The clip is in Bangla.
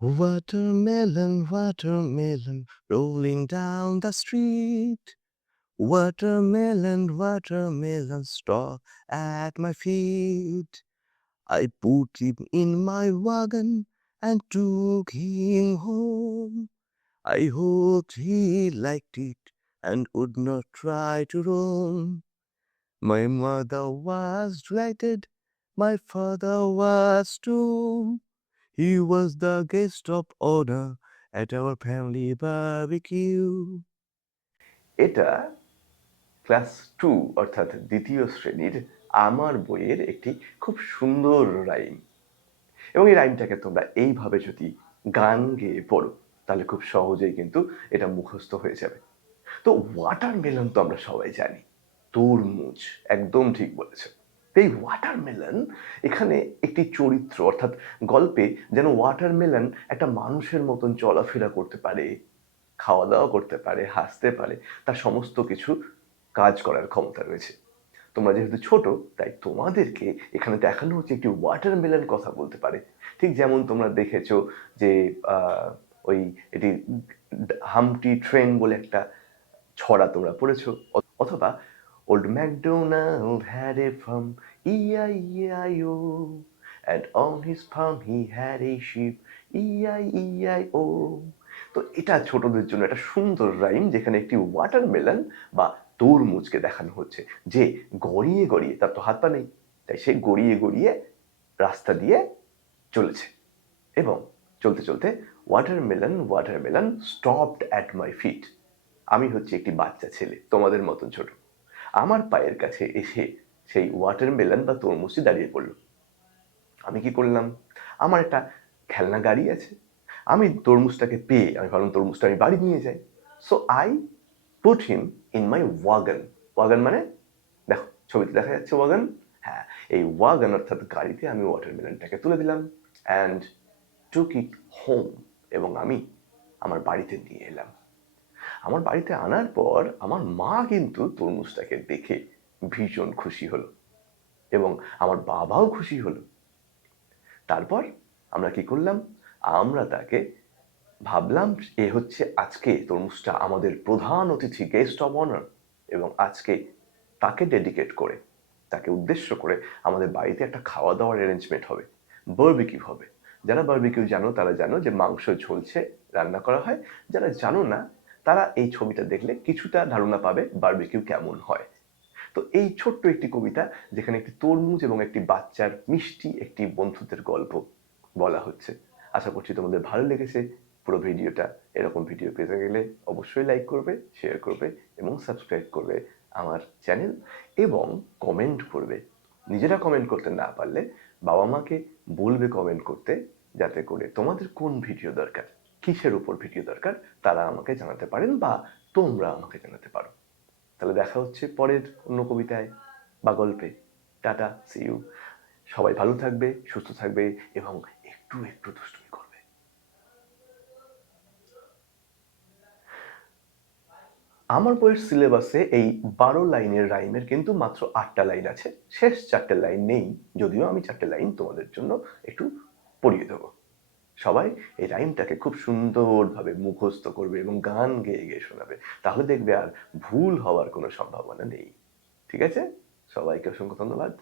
Watermelon, watermelon, rolling down the street. Watermelon, watermelon, stop at my feet. I put him in my wagon and took him home. I hoped he liked it and would not try to roam. My mother was delighted, my father was too. He was the guest of honor at our family barbecue. এটা ক্লাস 2 অর্থাৎ দ্বিতীয় শ্রেণীর আমার বইয়ের একটি খুব সুন্দর রাইম। এবং এই রাইমটাকে তোমরা এইভাবে যদি গান গেয়ে পড়ো তাহলে খুব সহজেই কিন্তু এটা মুখস্থ হয়ে যাবে। তো ওয়াটারমেলন তো আমরা সবাই জানি, তরমুজ, একদম ঠিক বলেছ। এই ওয়াটারমেলন এখানে একটি চরিত্র, অর্থাৎ গল্পে যেন ওয়াটারমেলন একটা মানুষের মতন চলাফেরা করতে পারে, খাওয়া দাওয়া করতে পারে, হাসতে পারে, তার সমস্ত কিছু কাজ করার ক্ষমতা রয়েছে। তোমরা যেহেতু ছোট তাই তোমাদেরকে এখানে দেখানো হচ্ছে একটি ওয়াটারমেলন কথা বলতে পারে। ঠিক যেমন তোমরা দেখেছো যে ওই এটি হামটি ট্রেন বলে একটা ছড়া তোমরা পড়েছো, অথবা old McDonald had a farm, E I E I O, and on his farm he had a sheep, E I E I O. তো এটা ছোটদের জন্য একটা সুন্দর রাইম, যেখানে একটি ওয়াটারমেলন বা তরমুজকে দেখানো হচ্ছে যে গড়িয়ে গড়িয়ে, তার তো হাত পা নেই, তাই সে গড়িয়ে গড়িয়ে রাস্তা দিয়ে চলেছে। এবং চলতে চলতে watermelon watermelon stopped at my feet. আমি হচ্ছে একটি বাচ্চা ছেলে, তোমাদের মতন ছোট। আমার পায়ের কাছে এসে সেই ওয়াটারমেলন বা তরমুজটি দাঁড়িয়ে পড়ল। আমি কি করলাম? আমার একটা খেলনা গাড়ি আছে, আমি তরমুজটাকে পেয়ে আমি ভাবলাম তরমুজটা আমি বাড়ি নিয়ে যাই। So I put him in my wagon. Wagon মানে, দেখো ছবিতে দেখা যাচ্ছে ওয়াগন। হ্যাঁ, এই ওয়াগন অর্থাৎ গাড়িতে আমি ওয়াটারমেলনটাকে তুলে দিলাম অ্যান্ড টুক ইট হোম। এবং আমি আমার বাড়িতে নিয়ে এলাম। আমার বাড়িতে আনার পর আমার মা কিন্তু তরমুজটাকে দেখে ভীষণ খুশি হলো এবং আমার বাবাও খুশি হলো। তারপর আমরা কি করলাম? আমরা তাকে ভাবলাম এ হচ্ছে আজকে তরমুজটা আমাদের প্রধান অতিথি, গেস্ট অব অনার, এবং আজকে তাকে ডেডিকেট করে, তাকে উদ্দেশ্য করে আমাদের বাড়িতে একটা খাওয়া দাওয়ার অ্যারেঞ্জমেন্ট হবে, বারবিকিউ হবে। যারা বারবিকিউ জানো তারা জানো যে মাংস ঝোলছে রান্না করা হয়। যারা জানো না তারা এই ছবিটা দেখলে কিছুটা ধারণা পাবে বারবিকিউ কেমন হয়। তো এই ছোট্ট একটি কবিতা, যেখানে একটি তরমুজ এবং একটি বাচ্চার মিষ্টি একটি বন্ধুত্বের গল্প বলা হচ্ছে। আশা করছি তোমাদের ভালো লেগেছে পুরো ভিডিওটা। এরকম ভিডিও পেতে গেলে অবশ্যই লাইক করবে, শেয়ার করবে এবং সাবস্ক্রাইব করবে আমার চ্যানেল, এবং কমেন্ট করবে। নিজেরা কমেন্ট করতে না পারলে বাবা মাকে বলবে কমেন্ট করতে, যাতে করে তোমাদের কোন ভিডিও দরকার, কিসের উপর ভিডিও দরকার, তারা আমাকে জানাতে পারেন বা তোমরা আমাকে জানাতে পারো। তাহলে দেখা হচ্ছে পরের অন্য কবিতায় বা গল্পে। Tata, see you. সবাই ভালো থাকবে, সুস্থ থাকবে এবং একটু একটু দুষ্টুমি করবে। আমার বইয়ের সিলেবাসে এই 12 লাইনের রাইমের কিন্তু মাত্র 8টা লাইন আছে, শেষ 4টে লাইন নেই। যদিও আমি 4টে লাইন তোমাদের জন্য একটু পড়িয়ে দেবো। সবাই এই রাইমটাকে খুব সুন্দরভাবে মুখস্থ করবে এবং গান গেয়ে গেয়ে শোনাবে, তাহলে দেখবে আর ভুল হওয়ার কোনো সম্ভাবনা নেই। ঠিক আছে? সবাইকে অসংখ্য ধন্যবাদ।